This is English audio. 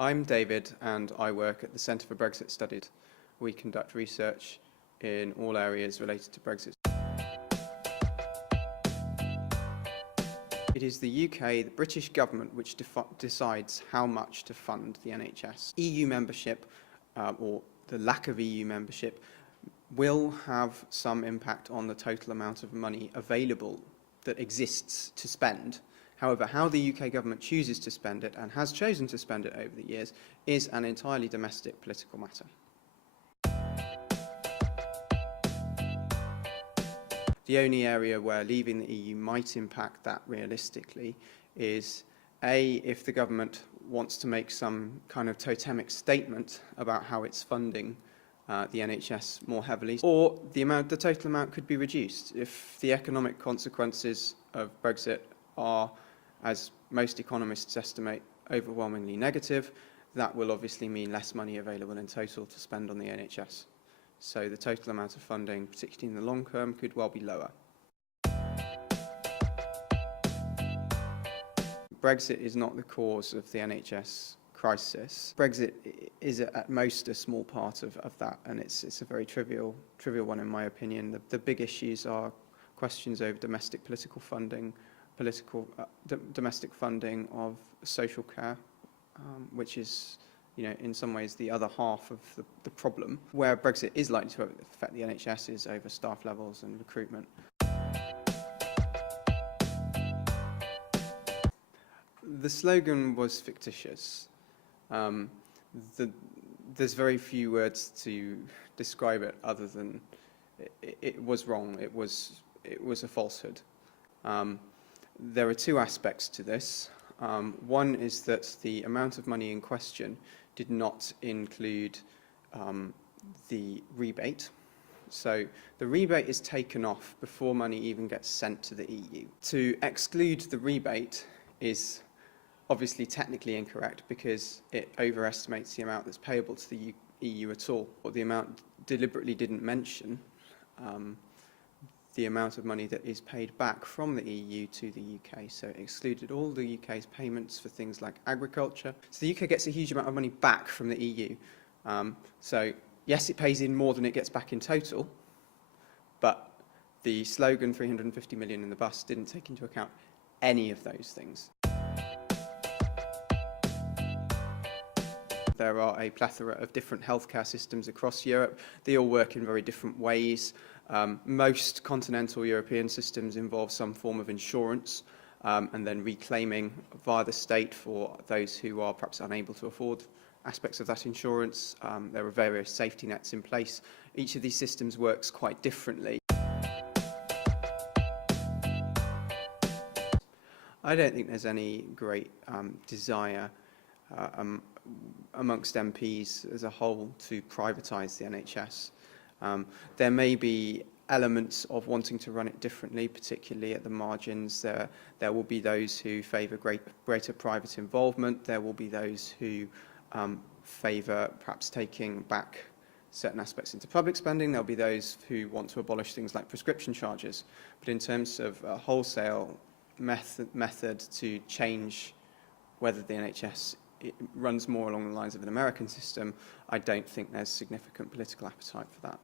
I'm David and I work at the Centre for Brexit Studies. We conduct research in all areas related to Brexit. It is the UK, the British government, which decides how much to fund the NHS. EU membership, or the lack of EU membership, will have some impact on the total amount of money available that exists to spend. However, how the UK government chooses to spend it, and has chosen to spend it over the years, is an entirely domestic political matter. The only area where leaving the EU might impact that realistically is if the government wants to make some kind of totemic statement about how it's funding the NHS more heavily, or the total amount could be reduced. If the economic consequences of Brexit are, as most economists estimate, overwhelmingly negative, that will obviously mean less money available in total to spend on the NHS. So the total amount of funding, particularly in the long term, could well be lower. Brexit is not the cause of the NHS crisis. Brexit is at most a small part of that, and it's a very trivial one in my opinion. The big issues are questions over domestic political funding, domestic funding of social care, which is, in some ways the other half of the problem. Where Brexit is likely to affect the NHS is over staff levels and recruitment. The slogan was fictitious. There's very few words to describe it other than it was wrong. It was a falsehood. There are two aspects to this. One is that the amount of money in question did not include the rebate. So the rebate is taken off before money even gets sent to the EU. To exclude the rebate is obviously technically incorrect because it overestimates the amount that's payable to the EU at all. But the amount deliberately didn't mention the amount of money that is paid back from the EU to the UK. So it excluded all the UK's payments for things like agriculture. So the UK gets a huge amount of money back from the EU. So yes, it pays in more than it gets back in total, but the slogan 350 million in the bus didn't take into account any of those things. There are a plethora of different healthcare systems across Europe. They all work in very different ways. Most continental European systems involve some form of insurance and then reclaiming via the state for those who are perhaps unable to afford aspects of that insurance. There are various safety nets in place. Each of these systems works quite differently. I don't think there's any great desire amongst MPs as a whole to privatise the NHS. There may be elements of wanting to run it differently, particularly at the margins. There will be those who favour greater private involvement. There will be those who favour perhaps taking back certain aspects into public spending. There'll be those who want to abolish things like prescription charges. But in terms of a wholesale method to change whether the NHS runs more along the lines of an American system, I don't think there's significant political appetite for that.